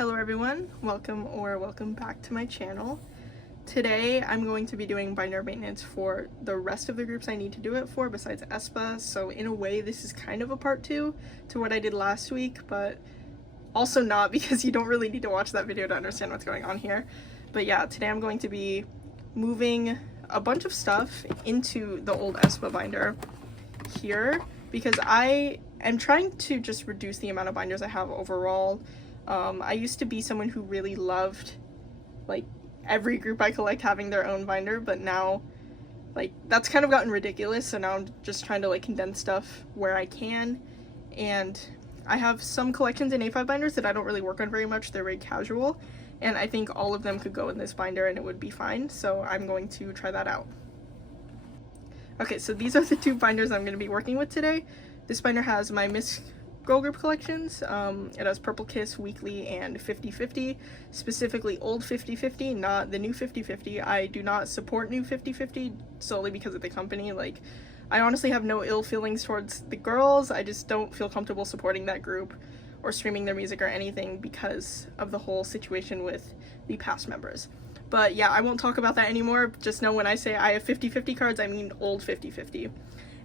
Hello everyone, welcome back to my channel. Today I'm going to be doing binder maintenance for the rest of the groups I need to do it for besides ESPA, so in a way this is kind of a part 2 to what I did last week, but also not because you don't really need to watch that video to understand what's going on here. But yeah, today I'm going to be moving a bunch of stuff into the old ESPA binder here because I am trying to just reduce the amount of binders I have overall. I used to be someone who really loved like every group I collect having their own binder, but now like that's kind of gotten ridiculous, so now I'm just trying to like condense stuff where I can. And I have some collections in A5 binders that I don't really work on very much. They're very casual, and I think all of them could go in this binder and it would be fine, so I'm going to try that out. Okay, so these are the two binders I'm going to be working with today. This binder has my Miss Girl Group collections. It has Purple Kiss, Weekly, and 50/50, specifically old 50/50, not the new 50/50. I do not support new 50/50 solely because of the company. Like, I honestly have no ill feelings towards the girls, I just don't feel comfortable supporting that group or streaming their music or anything because of the whole situation with the past members. But yeah, I won't talk about that anymore. Just know when I say I have 50/50 cards, I mean old 50/50.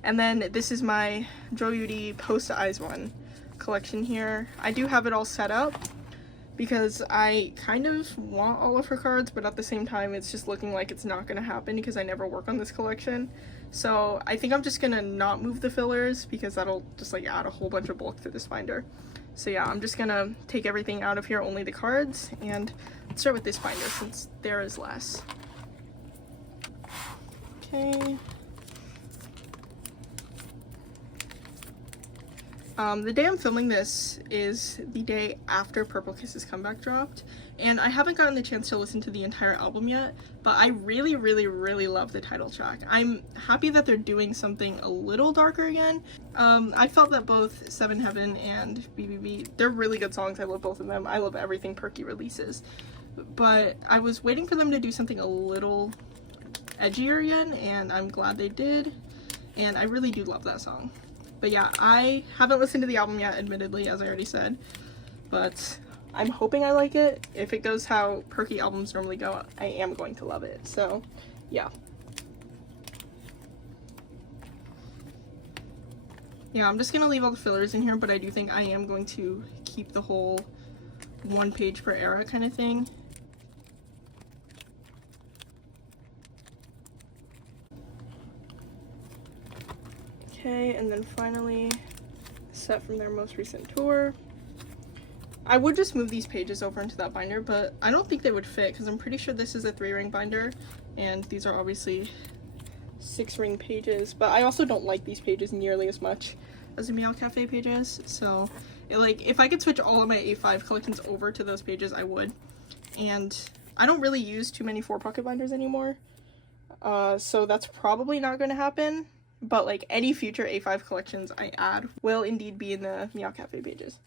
And then this is my Yuri Post Eyes one collection here. I do have it all set up because I kind of want all of her cards, but at the same time it's just looking like it's not going to happen because I never work on this collection. So I think I'm just gonna not move the fillers because that'll just like add a whole bunch of bulk to this binder. So yeah, I'm just gonna take everything out of here, only the cards, and let's start with this binder since there is less. Okay. The day I'm filming this is the day after Purple Kiss's comeback dropped, and I haven't gotten the chance to listen to the entire album yet, but I really love the title track. I'm happy that they're doing something a little darker again. I felt that both Seven Heaven and BBB, they're really good songs. I love both of them. I love everything Perky releases, but I was waiting for them to do something a little edgier again, and I'm glad they did, and I really do love that song. But yeah, I haven't listened to the album yet, admittedly, as I already said, but I'm hoping I like it. If it goes how Perky albums normally go, I am going to love it, so yeah. Yeah, I'm just gonna leave all the fillers in here, but I do think I am going to keep the whole 1 page per era kind of thing. Okay, and then finally, set from their most recent tour. I would just move these pages over into that binder, but I don't think they would fit because I'm pretty sure this is a 3-ring binder, and these are obviously 6-ring pages, but I also don't like these pages nearly as much as the Meow Cafe pages, so if I could switch all of my A5 collections over to those pages, I would. And I don't really use too many 4-pocket binders anymore, so that's probably not going to happen. But like any future A5 collections I add will indeed be in the Meow Cafe pages.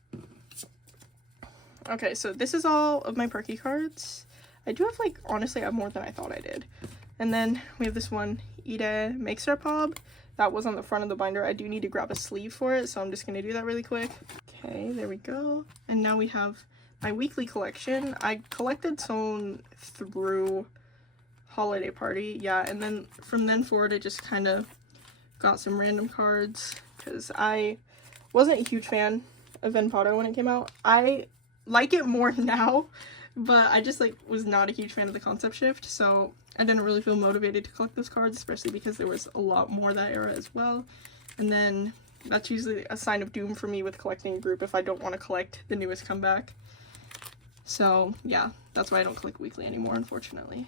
Okay, so this is all of my Perky cards. I do have like, honestly, I have more than I thought I did. And then we have this one, Ida Makesarpop. That was on the front of the binder. I do need to grab a sleeve for it, so I'm just gonna do that really quick. Okay, there we go. And now we have my weekly collection. I collected some through Holiday Party, yeah, and then from then forward it just kind of got some random cards because I wasn't a huge fan of Venpato when it came out. I like it more now, but I just like was not a huge fan of the concept shift, so I didn't really feel motivated to collect those cards, especially because there was a lot more that era as well. And then that's usually a sign of doom for me with collecting a group if I don't want to collect the newest comeback. So yeah, that's why I don't collect weekly anymore, unfortunately.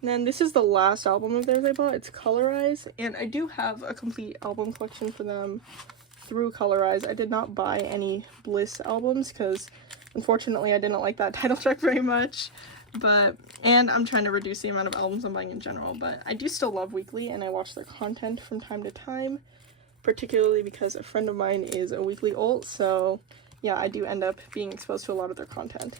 And then this is the last album of theirs I bought. It's Colorize, and I do have a complete album collection for them through Colorize. I did not buy any Bliss albums because unfortunately I didn't like that title track very much, and I'm trying to reduce the amount of albums I'm buying in general, but I do still love Weekly and I watch their content from time to time, particularly because a friend of mine is a Weekly ult, so yeah, I do end up being exposed to a lot of their content.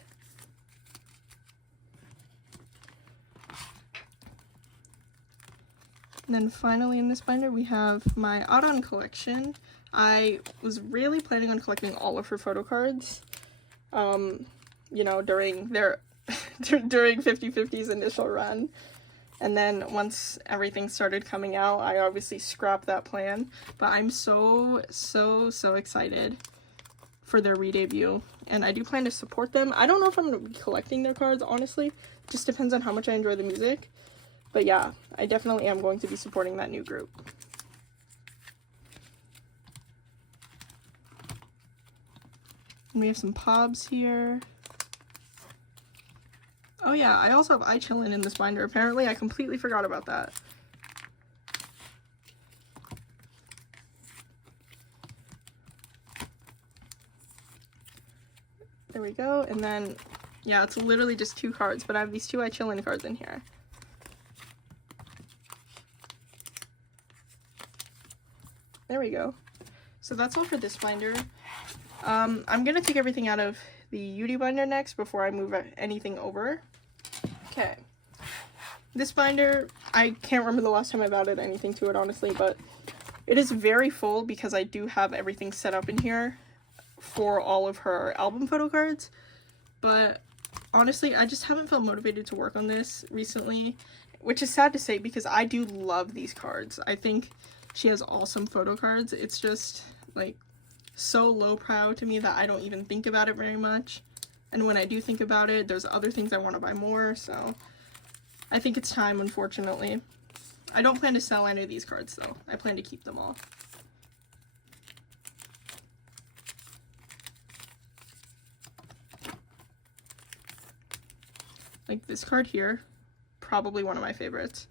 And then finally in this binder we have my Audon collection. I was really planning on collecting all of her photo cards, you know, during their during 50/50's initial run. And then once everything started coming out, I obviously scrapped that plan. But I'm so excited for their re-debut. And I do plan to support them. I don't know if I'm going to be collecting their cards, honestly. It just depends on how much I enjoy the music. But yeah, I definitely am going to be supporting that new group. And we have some pobs here. Oh yeah, I also have iChillin' in this binder. Apparently, I completely forgot about that. There we go. And then, yeah, it's literally just 2 cards, but I have these 2 iChillin' cards in here. There we go. So that's all for this binder. I'm gonna take everything out of the Yuri binder next before I move anything over. Okay. This binder, I can't remember the last time I've added anything to it, honestly, but it is very full because I do have everything set up in here for all of her album photo cards. But honestly, I just haven't felt motivated to work on this recently, which is sad to say because I do love these cards. I think she has awesome photo cards. It's just, like, so lowbrow to me that I don't even think about it very much. And when I do think about it, there's other things I want to buy more, so I think it's time, unfortunately. I don't plan to sell any of these cards, though. I plan to keep them all. Like this card here, probably one of my favorites.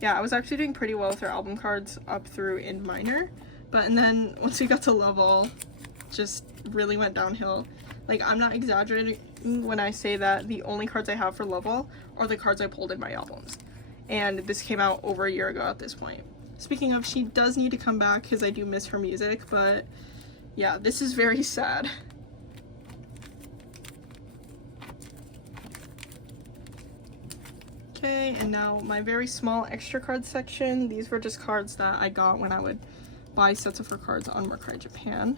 Yeah, I was actually doing pretty well with her album cards up through in minor, and then once we got to Love All, just really went downhill. Like, I'm not exaggerating when I say that the only cards I have for Love All are the cards I pulled in my albums. And this came out over a year ago at this point. Speaking of, she does need to come back because I do miss her music, but yeah, this is very sad. Okay, and now my very small extra card section. These were just cards that I got when I would buy sets of her cards on Mercari Japan.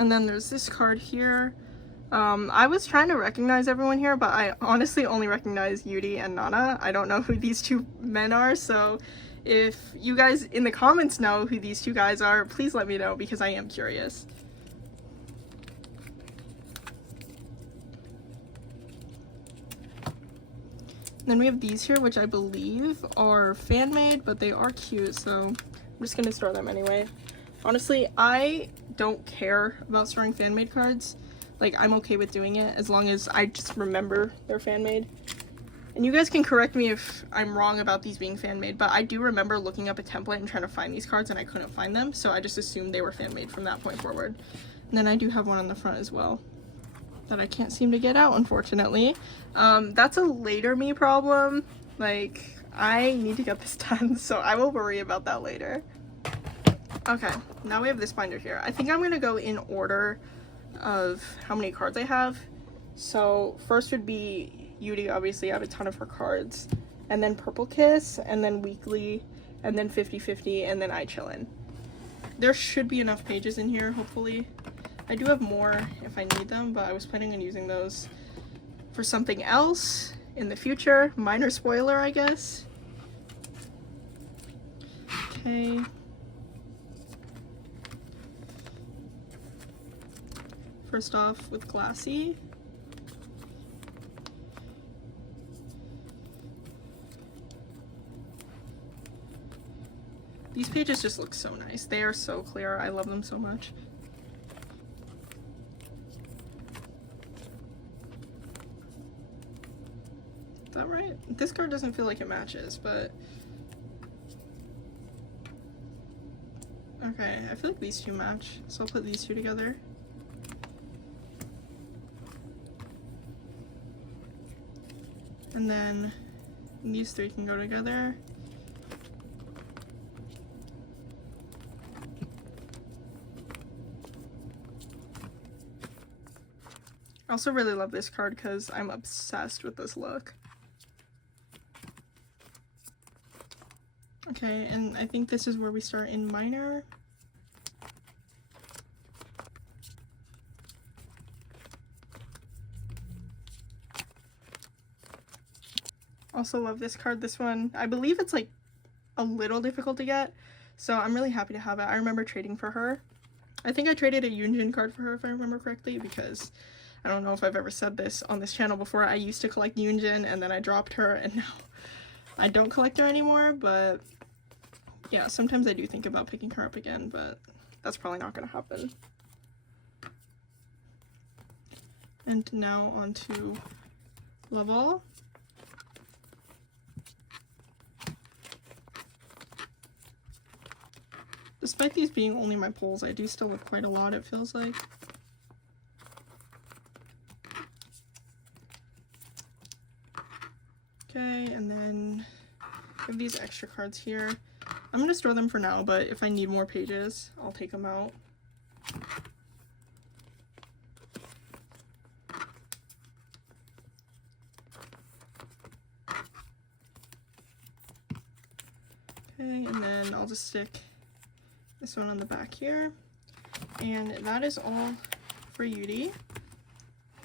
And then there's this card here. I was trying to recognize everyone here, but I honestly only recognize Yuri and Nana. I don't know who these 2 men are, so if you guys in the comments know who these 2 guys are, please let me know because I am curious. Then we have these here, which I believe are fan-made, but they are cute, so I'm just gonna store them anyway. Honestly, I don't care about storing fan-made cards. Like, I'm okay with doing it as long as I just remember they're fan-made. And you guys can correct me if I'm wrong about these being fan-made, but I do remember looking up a template and trying to find these cards and I couldn't find them, so I just assumed they were fan-made from that point forward. And then I do have one on the front as well that I can't seem to get out, unfortunately. That's a later me problem. Like, I need to get this done, so I will worry about that later. Okay, now we have this binder here. I think I'm gonna go in order of how many cards I have. So first would be Yuri, obviously I have a ton of her cards, and then Purple Kiss, and then Weekly, and then 50/50, and then iChillin'. There should be enough pages in here, hopefully. I do have more if I need them, but I was planning on using those for something else in the future. Minor spoiler, I guess. Okay. First off with Glassy. These pages just look so nice. They are so clear. I love them so much. Is that right? This card doesn't feel like it matches, but okay, I feel like these 2 match, so I'll put these 2 together. And then these 3 can go together. I also really love this card because I'm obsessed with this look. Okay, and I think this is where we start in minor. Also love this card. This one, I believe it's like a little difficult to get, so I'm really happy to have it. I remember trading for her. I think I traded a Yunjin card for her if I remember correctly, because I don't know if I've ever said this on this channel before. I used to collect Yunjin and then I dropped her and now I don't collect her anymore, but yeah, sometimes I do think about picking her up again, but that's probably not going to happen. And now on to Level. Despite these being only my pulls, I do still look quite a lot, it feels like. Okay, and then I have these extra cards here. I'm gonna store them for now, but if I need more pages, I'll take them out. Okay, and then I'll just stick this one on the back here. And that is all for Yuri.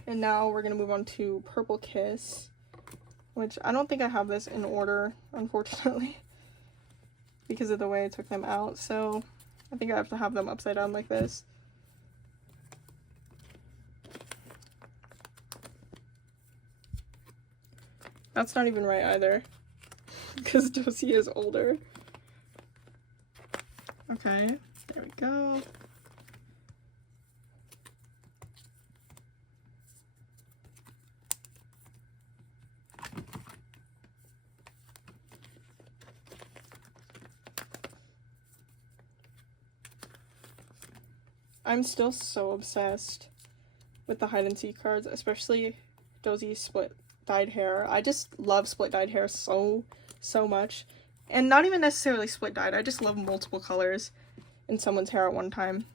And now we're gonna move on to Purple Kiss, which I don't think I have this in order, unfortunately, because of the way I took them out. So I think I have to have them upside down like this. That's not even right either, because Dosie is older. Okay, there we go. I'm still so obsessed with the hide and seek cards, especially Dosie's split dyed hair. I just love split dyed hair so much. And not even necessarily split dyed, I just love multiple colors in someone's hair at one time.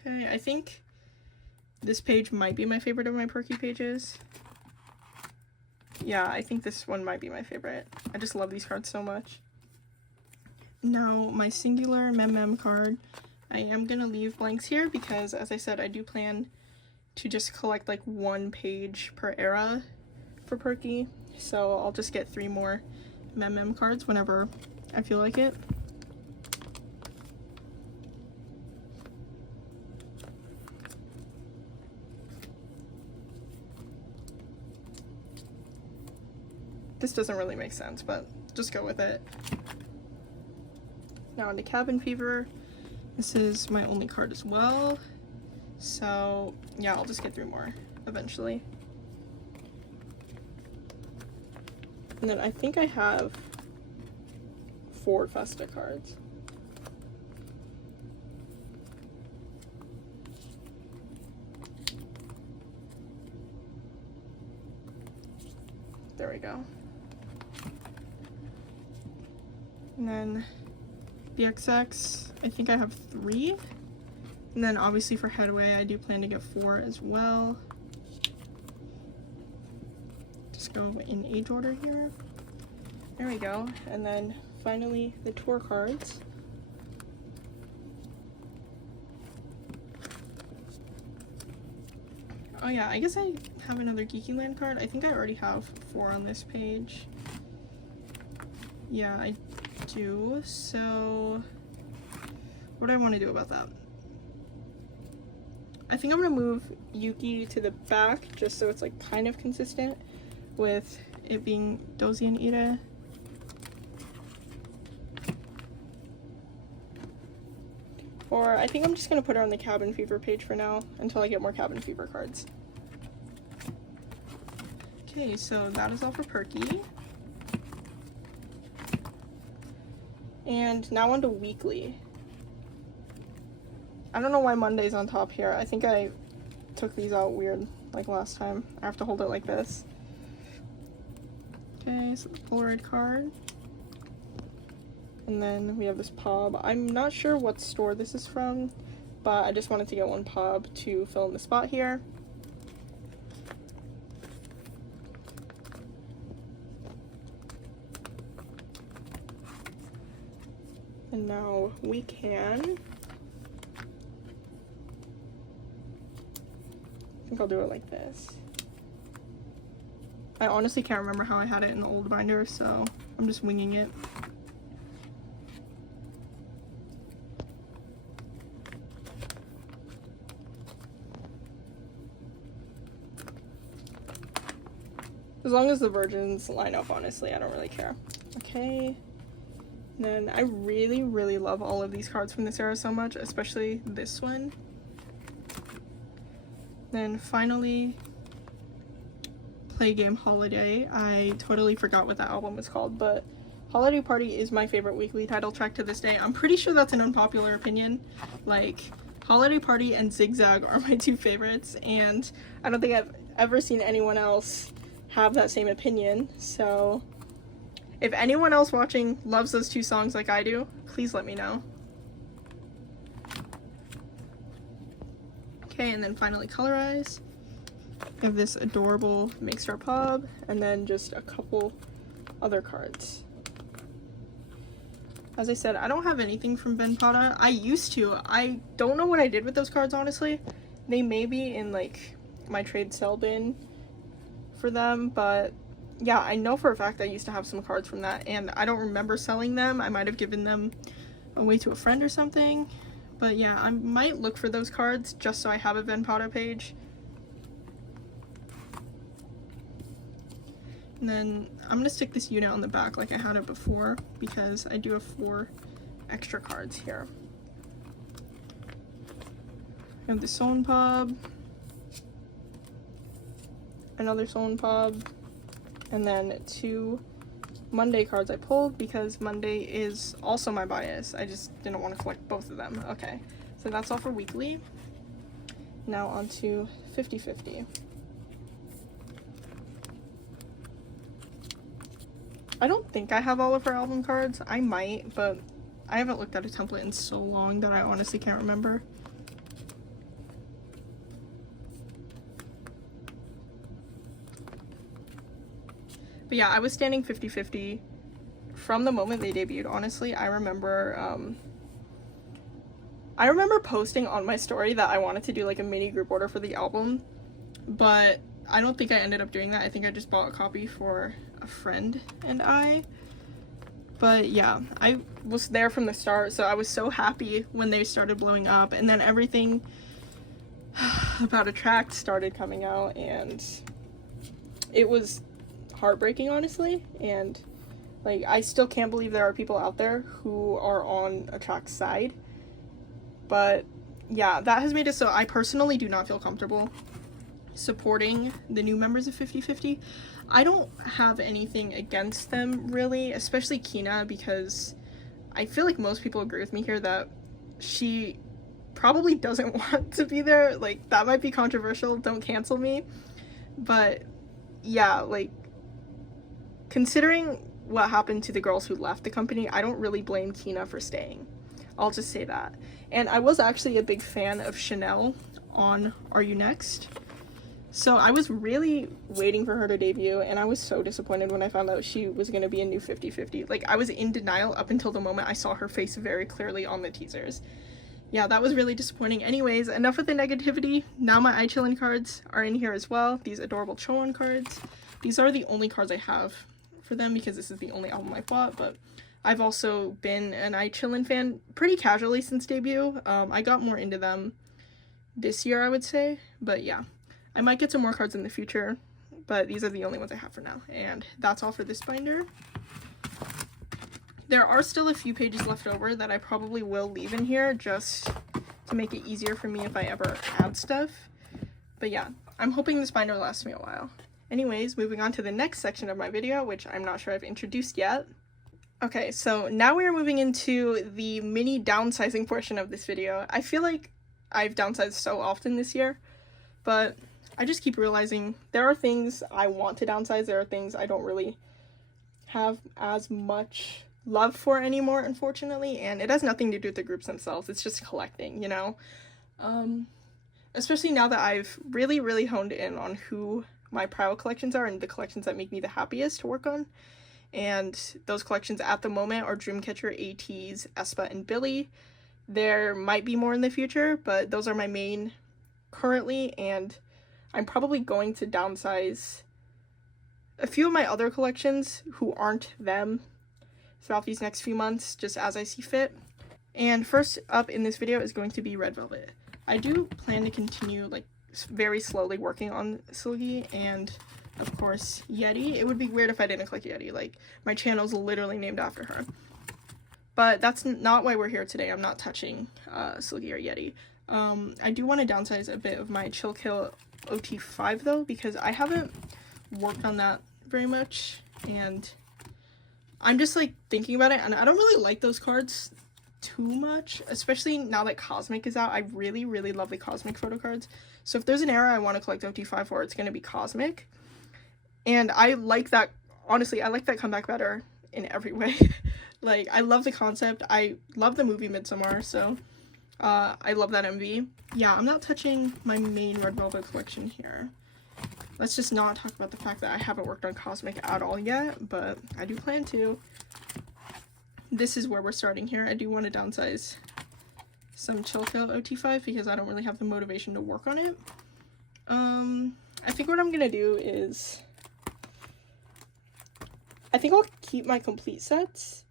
Okay, I think this page might be my favorite of my Perky pages. Yeah, I think this one might be my favorite. I just love these cards so much. Now, my singular Mem card, I am going to leave blanks here because, as I said, I do plan to just collect like one page per era for Perky. So I'll just get 3 more Mem cards whenever I feel like it. This doesn't really make sense, but just go with it. Now on to Cabin Fever. This is my only card as well. So yeah, I'll just get 3 more eventually. And then I think I have 4 Festa cards. There we go. And then BXX, I think I have 3. And then obviously for Headway, I do plan to get 4 as well. Just go in age order here. There we go. And then finally the tour cards. Oh yeah, I guess I have another Geeky Land card. I think I already have 4 on this page. Yeah, I do. So what do I want to do about that? I think I'm gonna move Yuki to the back just so it's like kind of consistent with it being Dozy and Ida. Or I think I'm just gonna put her on the Cabin Fever page for now until I get more Cabin Fever cards. Okay, so that is all for Perky. And now on to weekly. I don't know why Monday's on top here. I think I took these out weird like last time. I have to hold it like this. Okay, so the Polaroid card. And then we have this pub. I'm not sure what store this is from, but I just wanted to get one pub to fill in the spot here. And now we can, I think I'll do it like this. I honestly can't remember how I had it in the old binder, so I'm just winging it. As long as the virgins line up, honestly, I don't really care. Okay. And then I really, really love all of these cards from this era so much, especially this one. Then finally, Play Game Holiday. I totally forgot what that album was called, but Holiday Party is my favorite weekly title track to this day. I'm pretty sure that's an unpopular opinion. Like, Holiday Party and Zigzag are my two favorites, and I don't think I've ever seen anyone else have that same opinion. So if anyone else watching loves those two songs like I do, please let me know. Okay, and then finally colorize. We have this adorable Make Star Pub, and then just a couple other cards. As I said, I don't have anything from Ben Pata. I used to. I don't know what I did with those cards, honestly. They may be in, like, my trade sell bin for them, but yeah, I know for a fact I used to have some cards from that, and I don't remember selling them. I might have given them away to a friend or something. But yeah, I might look for those cards just so I have a Ben Pata page. And then I'm gonna stick this unit on the back like I had it before, because I do have 4 extra cards here. I have the Sewn Pub, another Sewn Pub, and then 2 Monday cards I pulled because Monday is also my bias. I just didn't want to collect both of them. Okay, so that's all for weekly. Now on to 50/50. I don't think I have all of her album cards. I might, but I haven't looked at a template in so long that I honestly can't remember. But yeah, I was standing 50/50 from the moment they debuted, honestly. I remember posting on my story that I wanted to do like a mini group order for the album, but I don't think I ended up doing that. I think I just bought a copy for a friend and I. But yeah, I was there from the start, so I was so happy when they started blowing up, and then everything about Attract started coming out, and it was heartbreaking, honestly. And like, I still can't believe there are people out there who are on Attract's side. But yeah, that has made it so I personally do not feel comfortable supporting the new members of 50/50. I don't have anything against them, really, especially Kina, because I feel like most people agree with me here that she probably doesn't want to be there. Like, that might be controversial, don't cancel me. But yeah, like, considering what happened to the girls who left the company, I don't really blame Kina for staying. I'll just say that. And I was actually a big fan of Chanel on Are You Next? So I was really waiting for her to debut, and I was so disappointed when I found out she was going to be a new 50/50. Like, I was in denial up until the moment I saw her face very clearly on the teasers. Yeah, that was really disappointing. Anyways, enough with the negativity. Now my iChillin' cards are in here as well. These adorable Chowan cards. These are the only cards I have for them because this is the only album I bought, but I've also been an iChillin' fan pretty casually since debut. I got more into them this year, I would say, but yeah. I might get some more cards in the future, but these are the only ones I have for now. And that's all for this binder. There are still a few pages left over that I probably will leave in here just to make it easier for me if I ever add stuff. But yeah, I'm hoping this binder lasts me a while. Anyways, moving on to the next section of my video, which I'm not sure I've introduced yet. Okay, so now we are moving into the mini downsizing portion of this video. I feel like I've downsized so often this year, but I just keep realizing there are things I want to downsize, there are things I don't really have as much love for anymore, unfortunately, and it has nothing to do with the groups themselves. It's just collecting, you know? Especially now that I've really honed in on who my private collections are and the collections that make me the happiest to work on. And those collections at the moment are Dreamcatcher, ATEEZ, aespa, and Billy. There might be more in the future, but those are my main currently, and I'm probably going to downsize a few of my other collections who aren't them throughout these next few months, just as I see fit. And first up in this video is going to be Red Velvet. I do plan to continue like very slowly working on Silgi and of course Yeti. It would be weird if I didn't collect Yeti, like my channel's literally named after her. But that's not why we're here today. I'm not touching Silgi or Yeti. I do want to downsize a bit of my Chill Kill OT5 though, because I haven't worked on that very much, and I'm just like thinking about it, and I don't really like those cards too much, especially now that Cosmic is out. I really love the Cosmic photo cards. So if there's an era I want to collect OT5 for, it's going to be Cosmic. And I like that, honestly, I like that comeback better in every way. Like, I love the concept. I love the movie Midsommar, so I love that MV. Yeah, I'm not touching my main Red Velvet collection here. Let's just not talk about the fact that I haven't worked on Cosmic at all yet, but I do plan to. This is where we're starting here. I do want to downsize some Chill Kill OT5 because I don't really have the motivation to work on it. I think what I'm gonna do is, I think I'll keep my complete sets.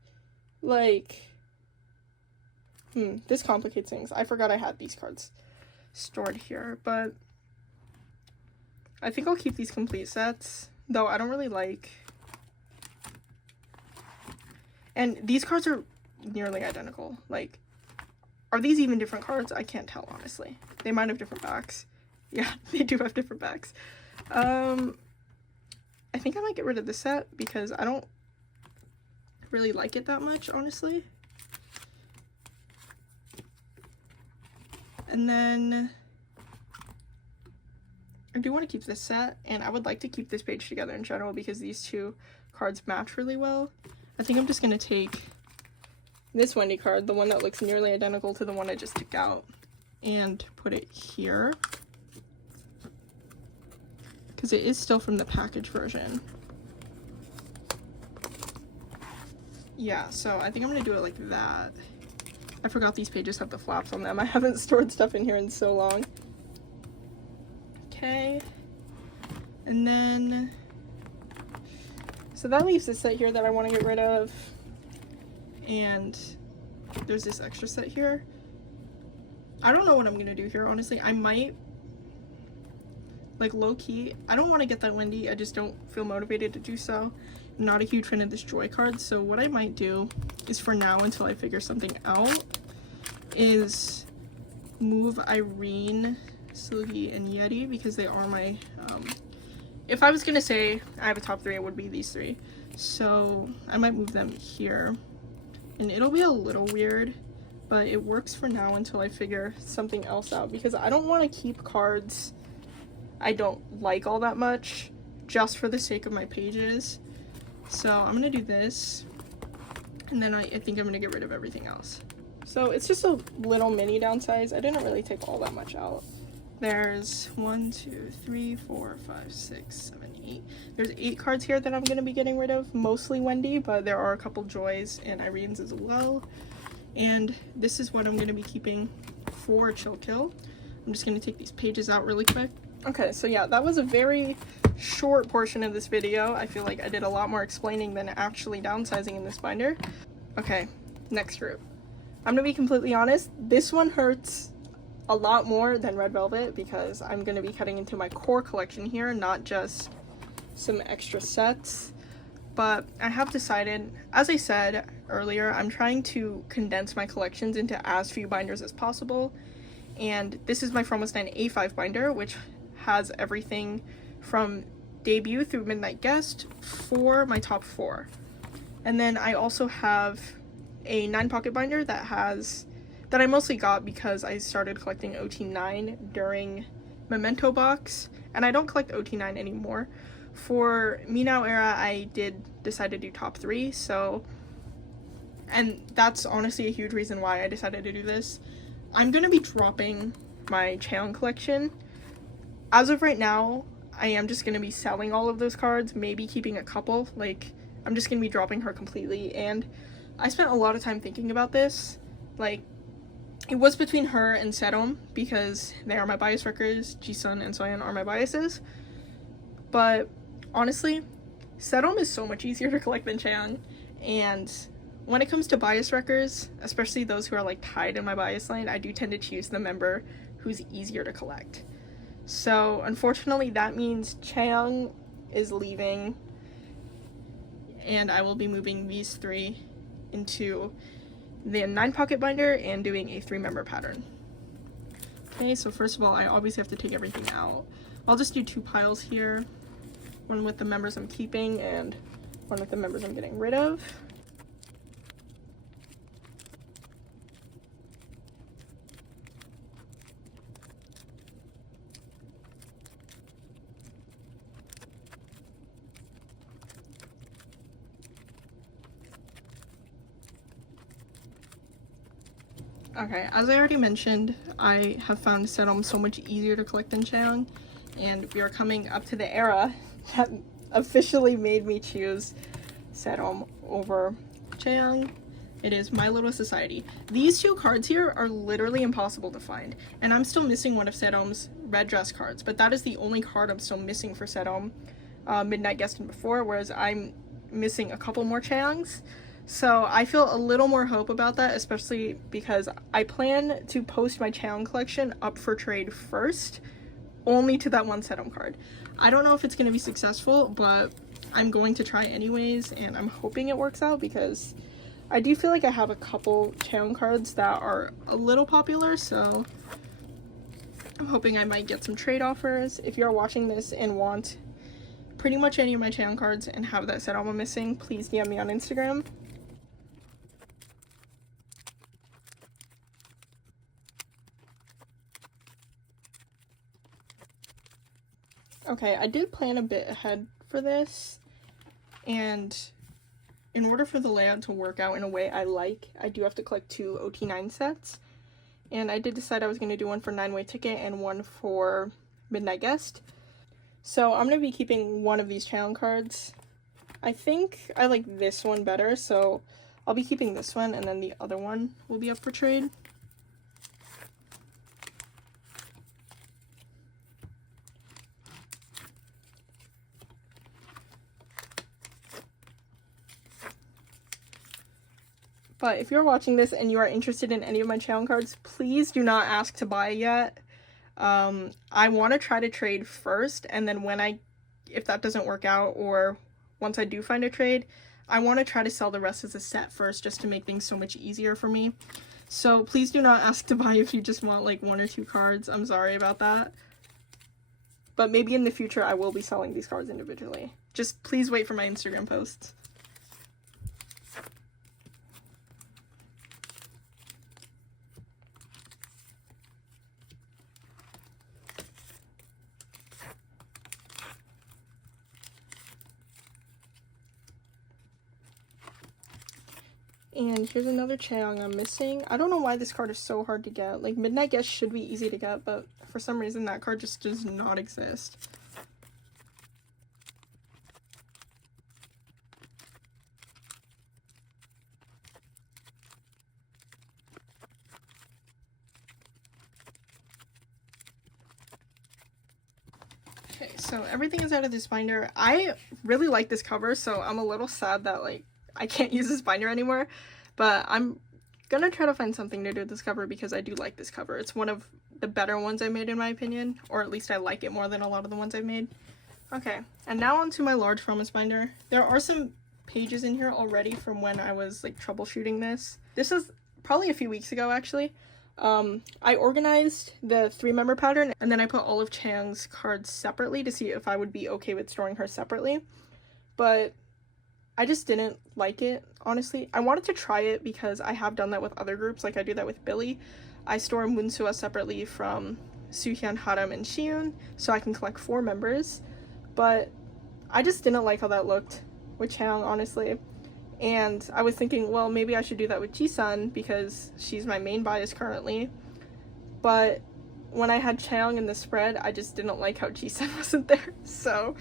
Like, this complicates things. I forgot I had these cards stored here, but I think I'll keep these complete sets, though I don't really like, and these cards are nearly identical. Like, are these even different cards? I can't tell, honestly. They might have different backs. Yeah, they do have different backs. I think I might get rid of this set because I don't really like it that much, honestly. And then I do want to keep this set, and I would like to keep this page together in general because these two cards match really well. I think I'm just going to take this Wendy card, the one that looks nearly identical to the one I just took out, and put it here. Because it is still from the package version. Yeah, so I think I'm going to do it like that. I forgot these pages have the flaps on them. I haven't stored stuff in here in so long. Okay. And then, so that leaves this set here that I want to get rid of. And there's this extra set here. I don't know what I'm going to do here, honestly. I might, like, low-key, I don't want to get that Wendy. I just don't feel motivated to do so. I'm not a huge fan of this Joy card, so what I might do is, for now, until I figure something out, is move Irene, Silgi, and Yeti, because they are my, if I was going to say I have a top 3, it would be these 3. So I might move them here. And it'll be a little weird, but it works for now until I figure something else out, because I don't want to keep cards I don't like all that much just for the sake of my pages. So I'm gonna do this, and then I think I'm gonna get rid of everything else. So it's just a little mini downsize. I didn't really take all that much out. There's 1, 2, 3, 4, 5, 6, 7, 8. There's 8 cards here that I'm gonna be getting rid of, mostly Wendy, but there are a couple Joys and Irene's as well. And this is what I'm gonna be keeping for Chill Kill. I'm just gonna take these pages out really quick. Okay, so yeah, that was a very short portion of this video. I feel like I did a lot more explaining than actually downsizing in this binder. Okay, next group. I'm gonna be completely honest, this one hurts a lot more than Red Velvet because I'm gonna be cutting into my core collection here, not just some extra sets. But I have decided, as I said earlier, I'm trying to condense my collections into as few binders as possible. And this is my From West 9 A5 binder, which has everything from debut through Midnight Guest for my top 4. And then I also have a 9 pocket binder that I mostly got because I started collecting OT9 during Memento box, and I don't collect OT9 anymore. For Me Now era, I did decide to do top 3, so, and that's honestly a huge reason why I decided to do this. I'm gonna be dropping my Chaeyoung collection. As of right now, I am just gonna be selling all of those cards, maybe keeping a couple. Like, I'm just gonna be dropping her completely, and I spent a lot of time thinking about this. Like, it was between her and Serom, because they are my bias wreckers. Jisun and Soyeon are my biases. But honestly, Serom is so much easier to collect than Chaeyoung, and when it comes to bias wreckers, especially those who are like tied in my bias line, I do tend to choose the member who's easier to collect. So unfortunately, that means Chaeyoung is leaving, and I will be moving these 3 into the 9 pocket binder and doing a 3-member pattern. Okay, so first of all, I obviously have to take everything out. I'll just do 2 piles here, one with the members I'm keeping and one with the members I'm getting rid of. Okay, as I already mentioned, I have found Serom so much easier to collect than Chaeyoung, and we are coming up to the era that officially made me choose Serom over Chaeyoung. It is My Little Society. These 2 cards here are literally impossible to find, and I'm still missing one of Serom's red dress cards, but that is the only card I'm still missing for Serom, Midnight Guest and before, whereas I'm missing a couple more Chaeyoungs. So I feel a little more hope about that, especially because I plan to post my Chaeyoung collection up for trade first, only to that one Serom card. I don't know if it's going to be successful, but I'm going to try anyways, and I'm hoping it works out because I do feel like I have a couple Chaeyoung cards that are a little popular, so I'm hoping I might get some trade offers. If you're watching this and want pretty much any of my Chaeyoung cards and have that Serom missing, please DM me on Instagram. Okay, I did plan a bit ahead for this, and in order for the layout to work out in a way I like, I do have to collect 2 OT9 sets, and I did decide I was going to do one for 9-way ticket and one for Midnight Guest. So I'm going to be keeping one of these Chaeyoung cards. I think I like this one better, so I'll be keeping this one, and then the other one will be up for trade. But if you're watching this and you are interested in any of my Chaeyoung cards, please do not ask to buy yet. I want to try to trade first, and then if that doesn't work out, or once I do find a trade, I want to try to sell the rest as a set first, just to make things so much easier for me. So please do not ask to buy if you just want like 1 or 2 cards. I'm sorry about that. But maybe in the future I will be selling these cards individually. Just please wait for my Instagram posts. And here's another Chaeyoung I'm missing. I don't know why this card is so hard to get. Like, Midnight Guest should be easy to get, but for some reason that card just does not exist. Okay, so everything is out of this binder. I really like this cover, so I'm a little sad that, like, I can't use this binder anymore, but I'm gonna try to find something to do with this cover because I do like this cover. It's one of the better ones I made in my opinion, or at least I like it more than a lot of the ones I've made. Okay, and now onto my large promise binder. There are some pages in here already from when I was like troubleshooting this. This is probably a few weeks ago actually. I organized the 3-member pattern, and then I put all of Chaeyoung's cards separately to see if I would be okay with storing her separately, but I just didn't like it, honestly. I wanted to try it because I have done that with other groups, like I do that with Billy. I store Moonsua separately from Suhyun, Haram, and Shiun, so I can collect 4 members, but I just didn't like how that looked with Chang, honestly. And I was thinking, well, maybe I should do that with Jisun because she's my main bias currently. But when I had Chang in the spread, I just didn't like how Jisun wasn't there. So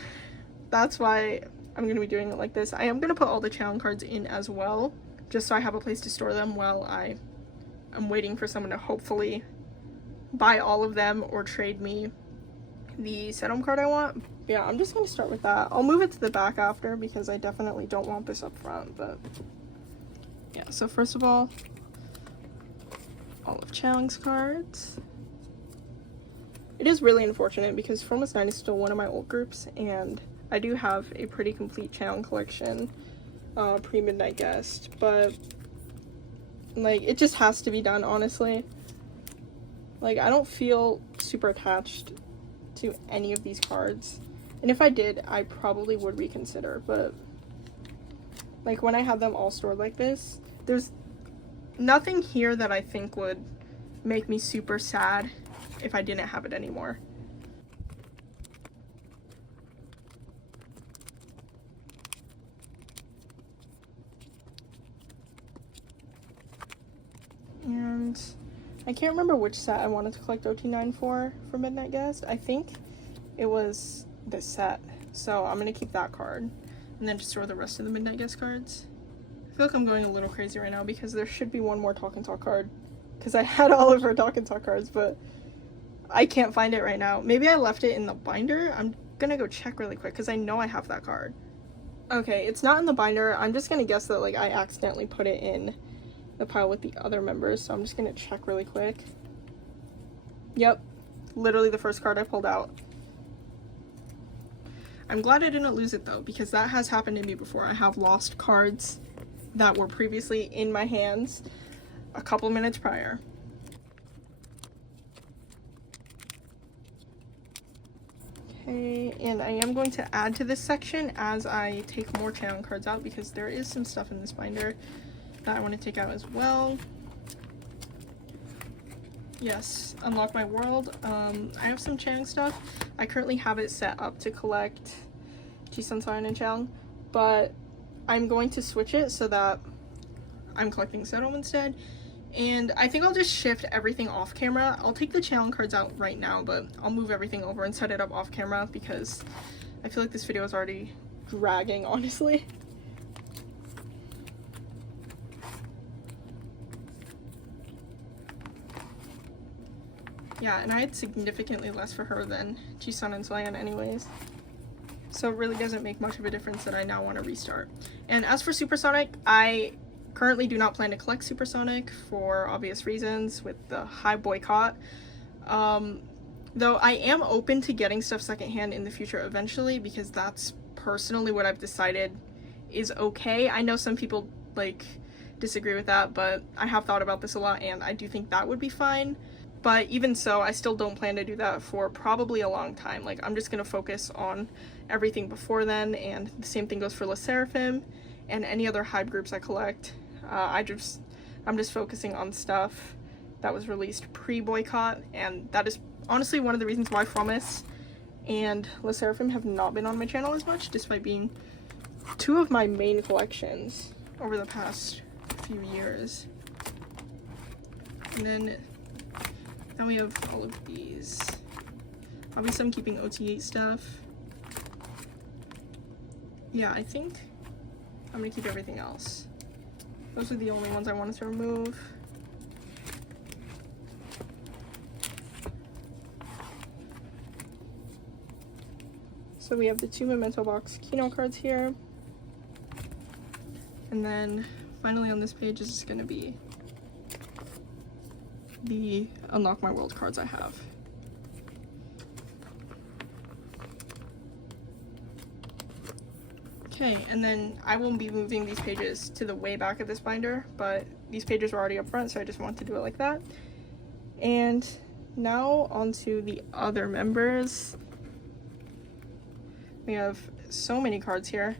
that's why I'm going to be doing it like this. I am going to put all the Chang cards in as well, just so I have a place to store them while I'm waiting for someone to hopefully buy all of them or trade me the Setom card I want. Yeah, I'm just going to start with that. I'll move it to the back after because I definitely don't want this up front, but yeah, so first of all of Chang's cards. It is really unfortunate because Formless 9 is still one of my old groups, and I do have a pretty complete Chang collection pre-Midnight Guest, but like it just has to be done, honestly. Like I don't feel super attached to any of these cards, and if I did, I probably would reconsider, but like when I have them all stored like this, there's nothing here that I think would make me super sad if I didn't have it anymore. And I can't remember which set I wanted to collect OT9 for Midnight Guest. I think it was this set, so I'm gonna keep that card and then just store the rest of the Midnight Guest cards. I feel like I'm going a little crazy right now because there should be one more Talk and Talk card because I had all of her Talk and Talk cards, but I can't find it right now. Maybe I left it in the binder. I'm gonna go check really quick because I know I have that card. Okay, it's not in the binder. I'm just gonna guess that like I accidentally put it in the pile with the other members, so I'm just gonna check really quick. Yep, literally the first card I pulled out. I'm glad I didn't lose it though, because that has happened to me before. I have lost cards that were previously in my hands a couple minutes prior. Okay, and I am going to add to this section as I take more channel cards out because there is some stuff in this binder that I want to take out as well. Yes, Unlock My World. I have some Chang stuff. I currently have it set up to collect Jisun, Sayan, and Chang, but I'm going to switch it so that I'm collecting Setom instead. And I think I'll just shift everything off camera. I'll take the Chang cards out right now, but I'll move everything over and set it up off camera because I feel like this video is already dragging, honestly. Yeah, and I had significantly less for her than Jisun and Sayan anyways. So it really doesn't make much of a difference that I now want to restart. And as for Supersonic, I currently do not plan to collect Supersonic for obvious reasons with the high boycott. Though I am open to getting stuff secondhand in the future eventually because that's personally what I've decided is okay. I know some people like disagree with that, but I have thought about this a lot and I do think that would be fine. But even so, I still don't plan to do that for probably a long time. Like, I'm just gonna focus on everything before then, and the same thing goes for Le Seraphim and any other hype groups I collect. I'm just focusing on stuff that was released pre-boycott, and that is honestly one of the reasons why Promise and Le Seraphim have not been on my channel as much, despite being two of my main collections over the past few years. And then we have all of these. Obviously I'm keeping OT8 stuff. Yeah, I think I'm gonna keep everything else. Those are the only ones I wanted to remove. So we have the 2 Memento Box Kino cards here. And then finally on this page is just gonna be the Unlock My World cards I have. Okay, and then I will be moving these pages to the way back of this binder, but these pages were already up front, so I just wanted to do it like that. And now onto the other members. We have so many cards here.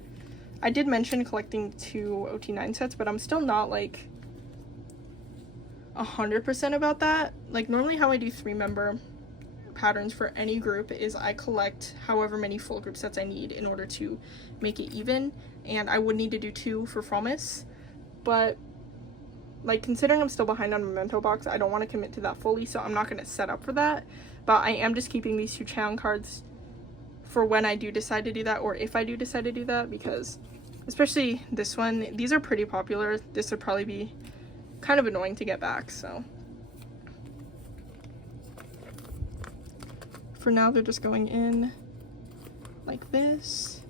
I did mention collecting 2 OT9 sets, but I'm still not like 100% about that. Like normally how I do 3 member patterns for any group is I collect however many full group sets I need in order to make it even, and I would need to do 2 for Promise, but like considering I'm still behind on Memento Box, I don't want to commit to that fully, so I'm not going to set up for that. But I am just keeping these 2 challenge cards for when I do decide to do that, or if I do decide to do that, because especially this one, these are pretty popular. This would probably be kind of annoying to get back, so for now they're just going in like this.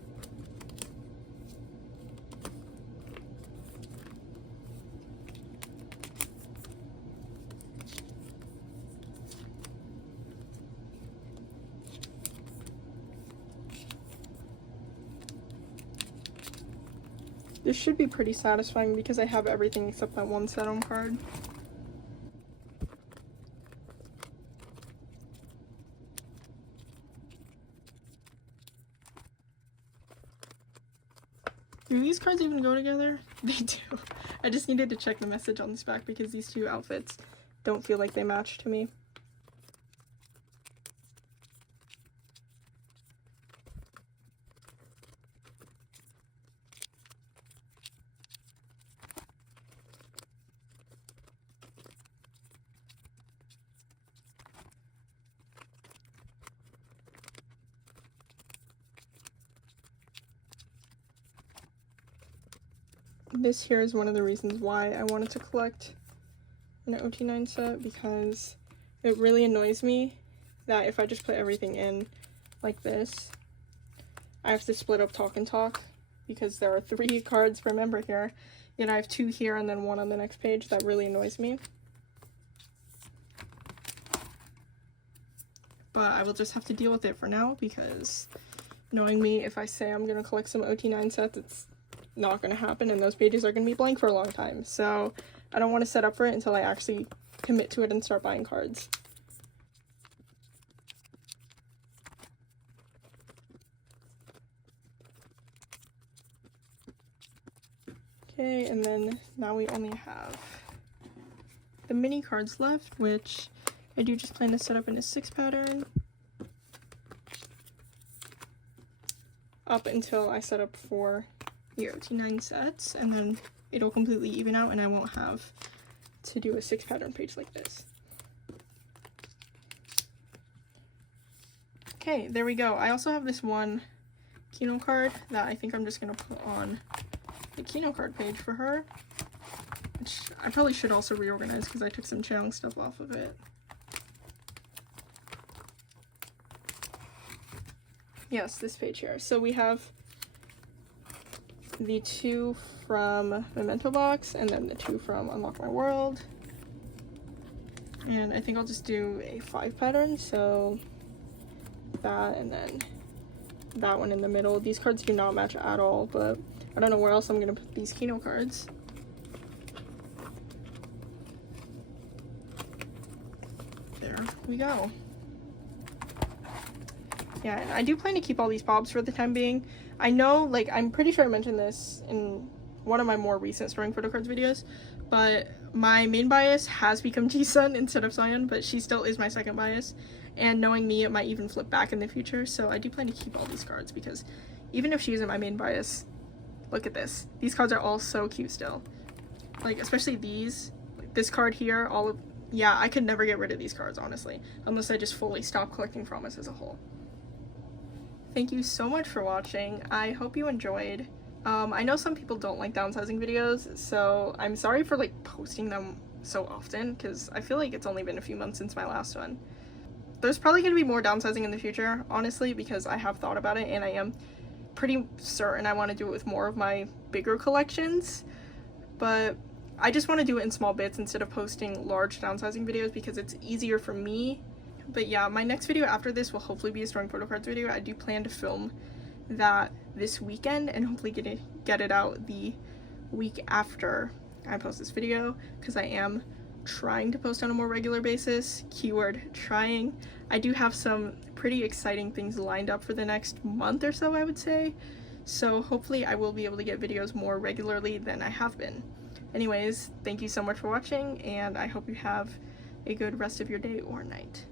This should be pretty satisfying because I have everything except that one set-home card. Do these cards even go together? They do. I just needed to check the message on this back because these 2 outfits don't feel like they match to me. This here is one of the reasons why I wanted to collect an OT9 set, because it really annoys me that if I just put everything in like this, I have to split up Talk and Talk because there are 3 cards per member here, yet I have 2 here and then 1 on the next page. That really annoys me. But I will just have to deal with it for now, because knowing me, if I say I'm going to collect some OT9 sets, it's not going to happen, and those pages are going to be blank for a long time. So I don't want to set up for it until I actually commit to it and start buying cards. Okay, and then now we only have the mini cards left, which I do just plan to set up in a 6 pattern up until I set up for the OT9 sets, and then it'll completely even out and I won't have to do a 6 pattern page like this. Okay, there we go. I also have this one Kino card that I think I'm just going to put on the Kino card page for her, which I probably should also reorganize because I took some challenge stuff off of it. Yes, this page here. So we have the 2 from Memento Box and then the 2 from Unlock My World. And I think I'll just do a 5 pattern, so that and then that one in the middle. These cards do not match at all, but I don't know where else I'm going to put these Kino cards. There we go. Yeah, and I do plan to keep all these bobs for the time being. I know, like, I'm pretty sure I mentioned this in one of my more recent storing photo cards videos, but my main bias has become Ji-sun instead of Soyeon, but she still is my second bias, and knowing me, it might even flip back in the future, so I do plan to keep all these cards, because even if she isn't my main bias, look at this. These cards are all so cute still. Like, especially these. Like, this card here, all of... Yeah, I could never get rid of these cards, honestly, unless I just fully stop collecting Promise as a whole. Thank you so much for watching. I hope you enjoyed. I know some people don't like downsizing videos, so I'm sorry for like posting them so often, because I feel like it's only been a few months since my last one. There's probably going to be more downsizing in the future, honestly, because I have thought about it and I am pretty certain I want to do it with more of my bigger collections, but I just want to do it in small bits instead of posting large downsizing videos because it's easier for me. But yeah, my next video after this will hopefully be a storing photo cards video. I do plan to film that this weekend and hopefully get it out the week after I post this video, because I am trying to post on a more regular basis. Keyword trying. I do have some pretty exciting things lined up for the next month or so, I would say. So hopefully I will be able to get videos more regularly than I have been. Anyways, thank you so much for watching, and I hope you have a good rest of your day or night.